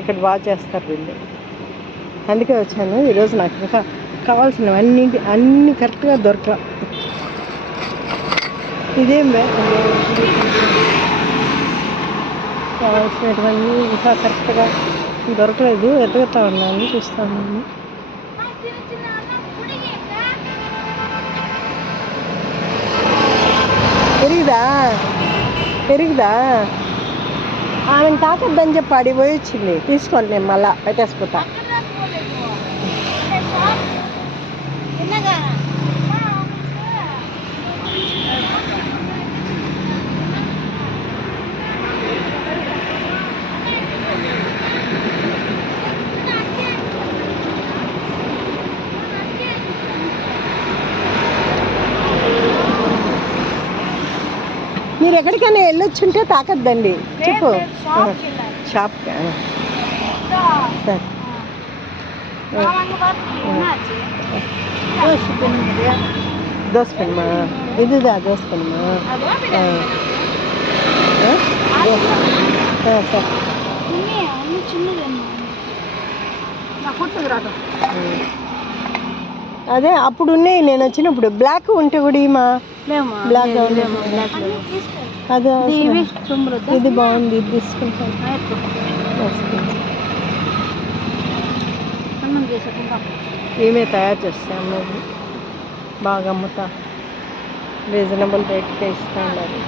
ఇక్కడ బాగా చేస్తారు వీళ్ళు. అందుకే వచ్చాను ఈరోజు. నాకు ఇంకా కావాల్సినవి అన్నీ కరెక్ట్గా దొరక. ఇదేం కావాల్సినటువన్నీ ఇంకా కరెక్ట్గా దొరకలేదు. ఎదుగుతా ఉన్నాను, చూస్తాను. పెరుగుదా ఆమెను తాకద్దని చెప్పి అడిగి పోయి వచ్చింది. తీసుకోండి, నేను మళ్ళా పెట్టేసుకుంటా. మీరు ఎక్కడికైనా వెళ్ళొచ్చుంటే తాకద్దండి చెప్పు. షాప్కి సరే. దోశ పెనమా ఇదిదా? దోశ పెనమా సరే. అదే అప్పుడు ఉన్నాయి నేను వచ్చినప్పుడు. బ్లాక్ ఉంటే కూడా ఈమా బ్లాక్ అదే ఇది బాగుంది, ఇది తీసుకుంటాను. ఏమే తయారు చేస్తాను, బాగా అమ్ముతా, రీజనబుల్ రేట్కే ఇస్తా ఉన్నారు.